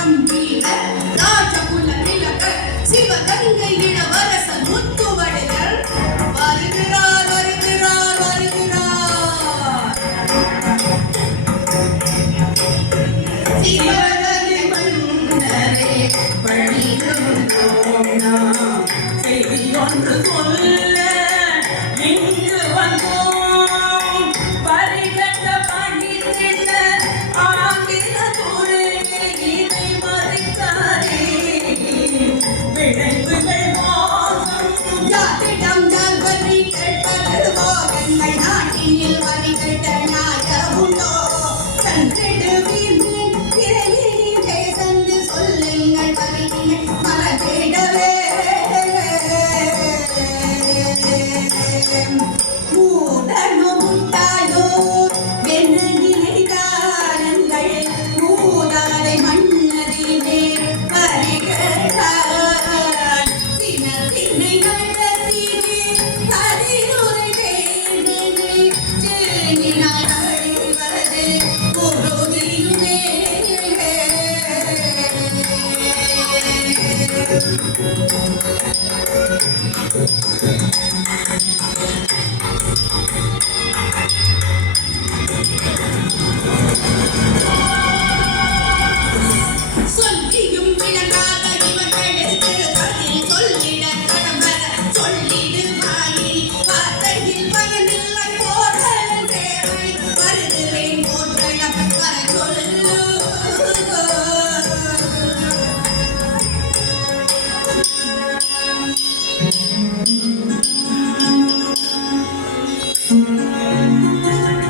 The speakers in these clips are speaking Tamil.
கம்பீர ராஜகுல திலக சிவகங்கை இளவரசன் முத்துவடையர் வருகிறார் வருகிறார் வருகிறார். சிவகங்கை மன்னரே வழிகிறோம் நாம் செய்தி ஒன்று சொல்ல இங்கு வந்தோம். வரிகட்ட பணித்திட ஆங்கில துறையை இதை மறைத்தாரே விளைவுகள் மோசம். யாரிடம் யார் வரி கேட்பது போகங்கள் நாட்டினில் வரி கேட்ட நாயகம் உண்டோ? சென்றிடுவீர் விரைவிலே சென்று சொல்லுங்கள் வரியினை மறந்திடவே. மூடனோ முட்டாளோ என்று நினைத்தாருங்கள் மூதாதை மன்னதிலே வருகிறார். சின்ன திண்ணை நடத்தியே அறிவுரை வேண்டனை செல்லினார் அழிவது பொருதியுமே. சொல்லியும் விளங்காத இவர்களுக்கு பதில் சொல்லிட கடம்பர சொல்லிடுவாயே. வார்த்தையில் பயனில்லை போர்கள் தேவை வருகிறேன் போன்றளம் வர சொல்லு.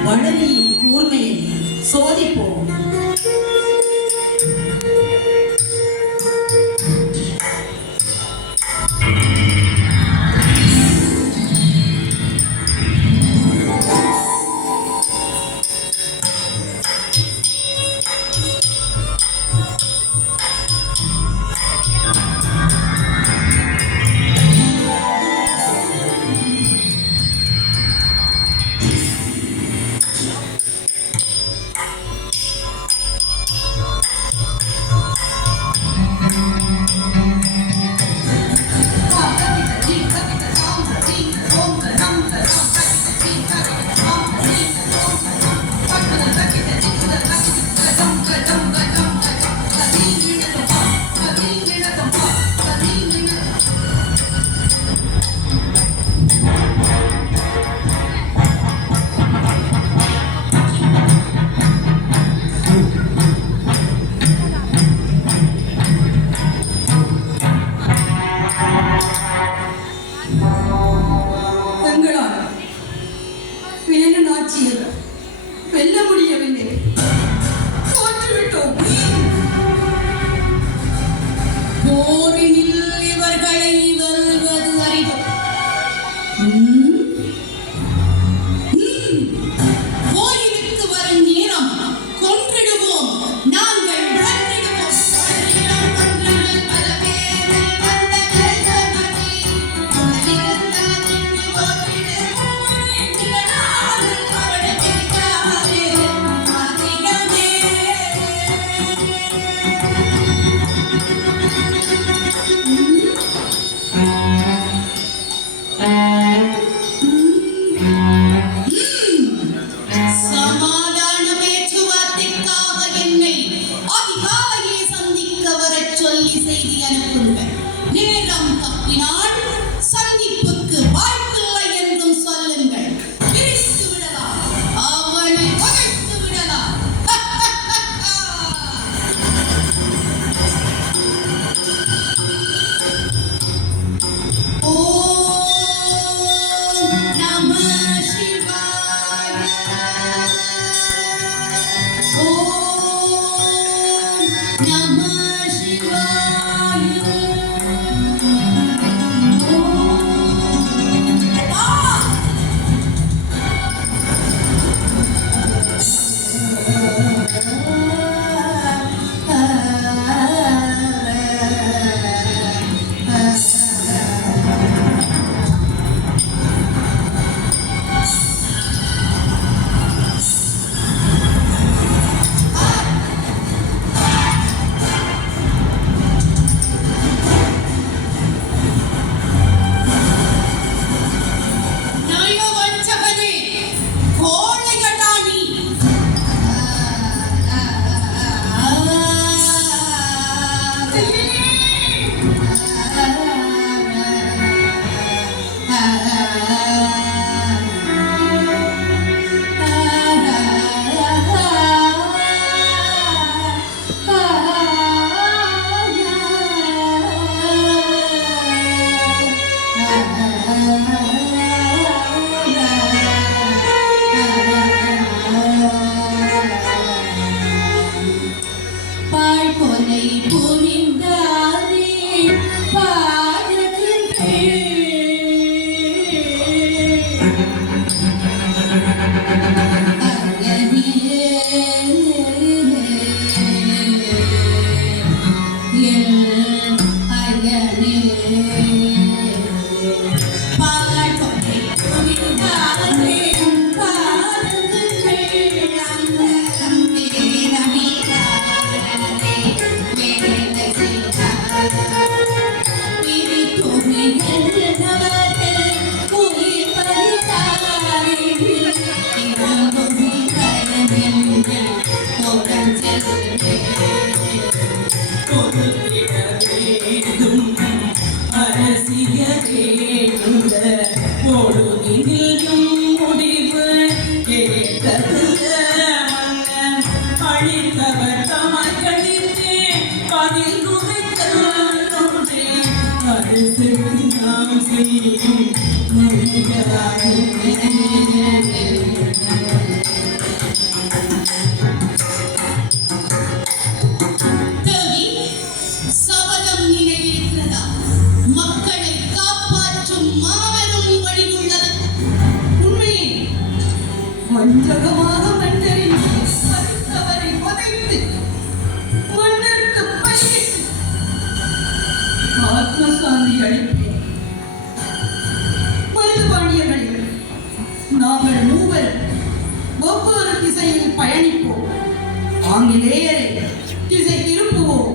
வளரியின் கூர்மையை சோதிப்போம். வெல்ல முடியவில்லை. தோற்றுவிட்டோம். போரினில் இவர்களை வெல்வது அறிவு. போரிற்கு வரும் நேரம் கொன்றிடுவோம். நாங்கள் விளங்கிடுவோம். சமாதான பேச்சுவார்த்தைக்காக என்னை அதிகாலையே சந்திக்க வரச் சொல்லி செய்தி அனுப்புங்கள். நேரம் தப்பினால் சந்திப்புக்கு வாய்ப்பில்லை என்றும் சொல்லுங்கள். பிரித்து விடலாம், அவனை வகைத்து விடலாம். கொலை புரிந்தாரே பாதத்திலே வஞ்சகமாக மன்னரின் மறுத்தவரை உதைத்து மன்னருக்கு பயிரிட்டு ஆத்மசாந்தி அளிப்பேன். மருதுபாண்டியர்களே, நாங்கள் மூவர் ஒவ்வொரு திசையில் பயணிப்போம். ஆங்கிலேயரை திசை திருப்புவோம்.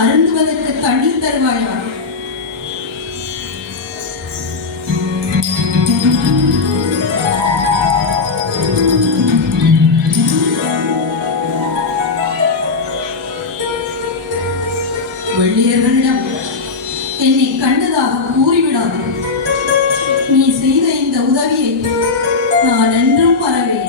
அருந்துவதற்கு தண்ணீர் தருவாயா? வெள்ளியர்களிடம் என்னை கண்டதாக கூறிவிடாது. நீ செய்த இந்த உதவியை நான் என்றும் மறவேன்.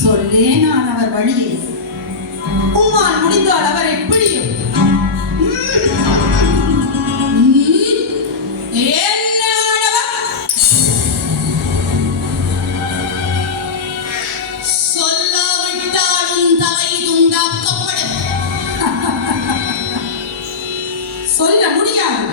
சொல்லே நான் அவர் வழியே. உம்மால் முடிந்தால் அவரை பிடியும். சொல்லாவிட்டாலும் தலை துண்டாக்கப்படும். சொல்ல முடியாது.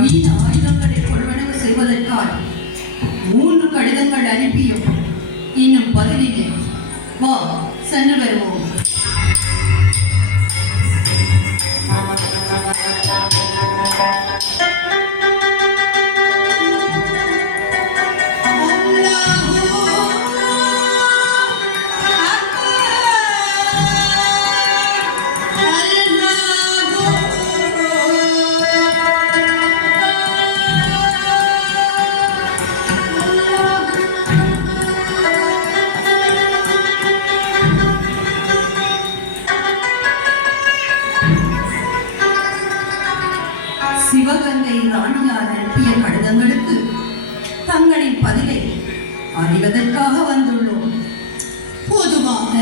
நவீன ஆயுதங்களை கொள்வனவு செய்வதற்காக 3 கடிதங்கள் அனுப்பியும் இன்னும் பதிலில்லை. வா, சென்று வருவோம். சிவகங்கை ராணியார் அனுப்பிய கடிதங்களுக்கு தங்களின் பதிலை அறிவதற்காக வந்துள்ளோம். பொதுவாக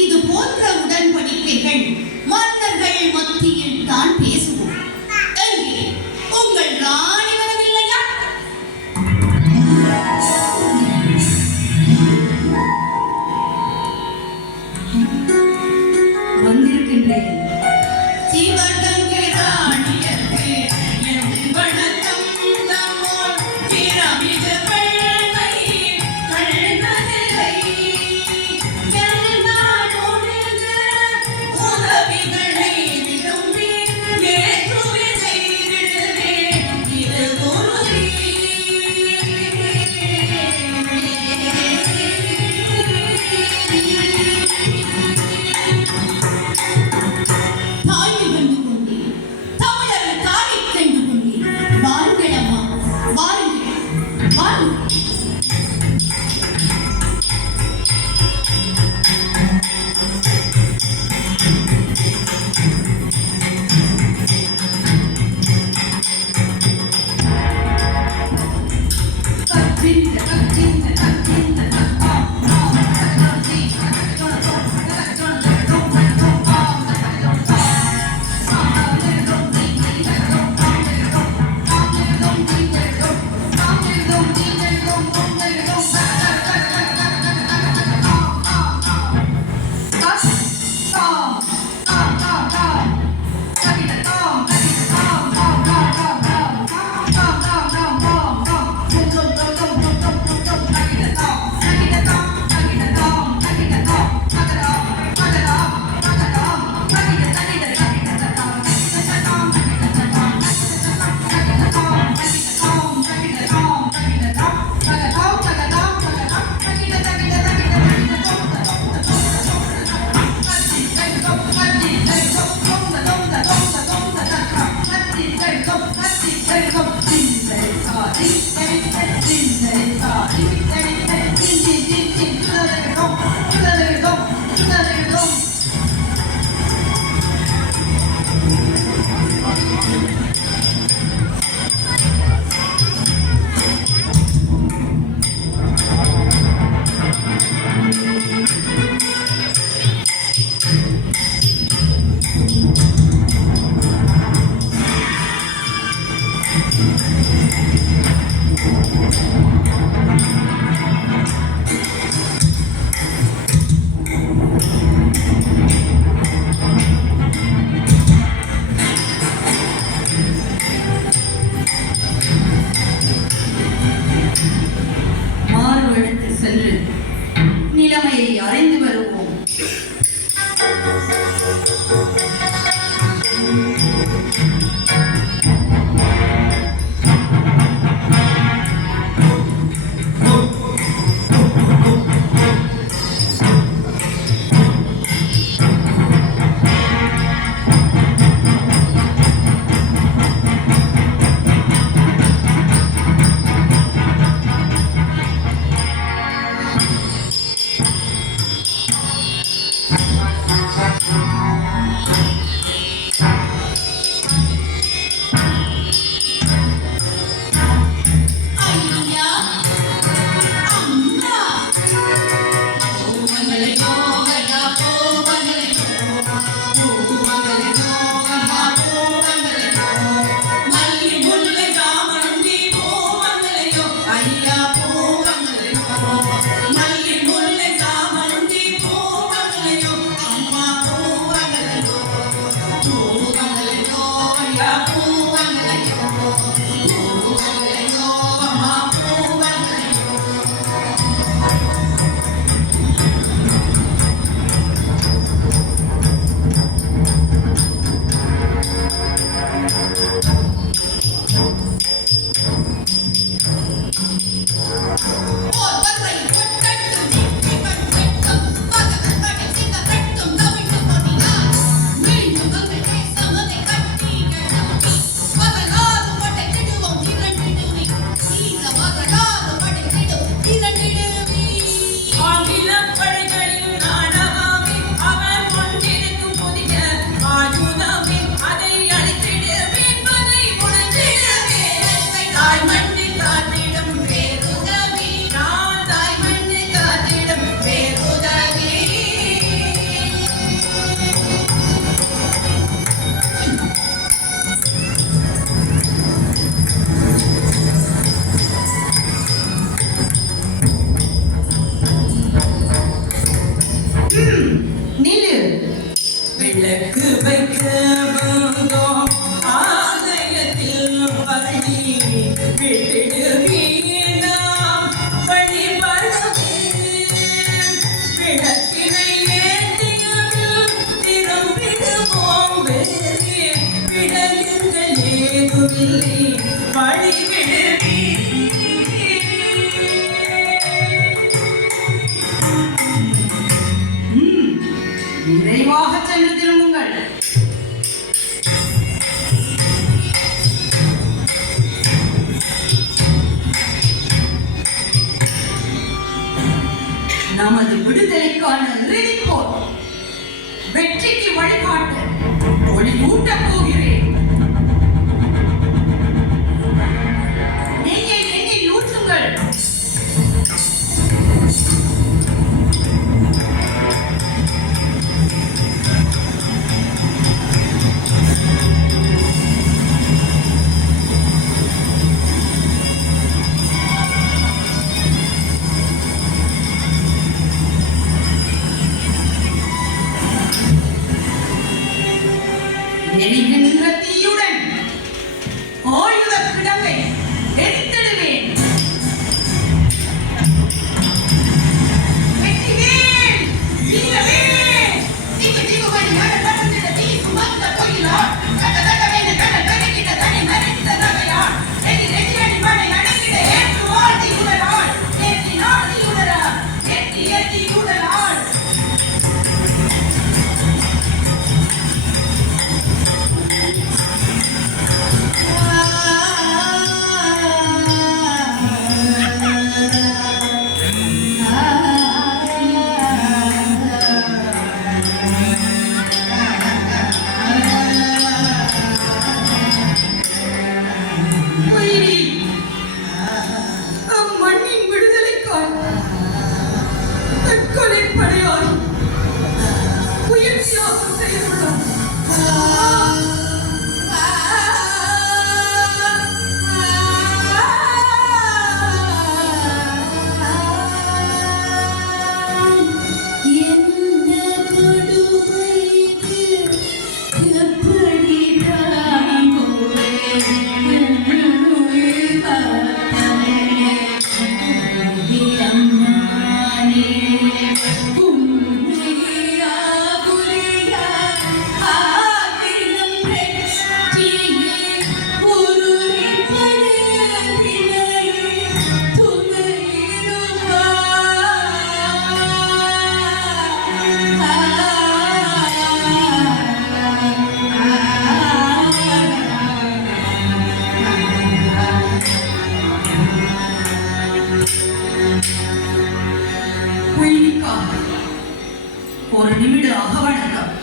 இது போன்ற உடன்படிக்கைகள் மன்னர்கள் மத்தியில் தான் பேசுவோம். எங்கே உங்கள் ராணி வரவில்லையா? வந்திருக்கின்றேன். சிவகங்கை ராணியருக்கு என் வணக்கம். நமோ பிரமித வெள்ளை கண்ணதில்லை என்னாடொழிந்த உதவிகளை விரும்பி ஏற்றுவி செய்திடுவே இது உறுதி. தாயை கண்டு கொண்டேன், தமிழர் தாயை கண்டு கொண்டேன். வாருங்கள் அம்மா, வாருங்கள், வாருங்கள். மாறுவெடுத்து சென்று நிலைமையை அறிந்து வருவோம். நில்லு. விளக்கு வைக்க வந்தோம் ஆலயத்தில் வழி விட்டுடுவீனாம் வழிபடவே விளக்கினை ஏற்றியதில் திரும்பிடுவோம் வேறே விடயங்கள் ஏதுமில்லை வழிவிடுவீ விரைவாக சென்று திரும்புங்கள். நமது விடுதலைக்கான இறுதிப் போர் வெற்றிக்கு வழிகாட்ட ஒளியூட்டப் போகிறேன். நெய்யை எண்ணில் ஊற்றுங்கள். எரிகின்ற தீயுடன் ஆயுத கிடங்கை எரித்திடுவேன். வெற்றிவேல், வீரவேல், தீக்கு தீக்குவடி மழை படுத்திட தீ சுமந்த கோயிலார், கட்ட தட்டவேண்டு கடல் பெருகிட தனி மறைந்த நகையார், எதி எதிரடி மழை அடங்கிட ஏற்றுவார் தீயுடலாள், ஏற்றினார் தீயுடலாள், ஏற்றிய தீயுடலாள். உயிரி, அம்மண்ணின் விடுதலைக்காய் தற்கொலை படையாய் உயிர் தியாகம் செய்துள்ளார். உயிரிக்காக ஒரு நிமிட அகவணக்கம்.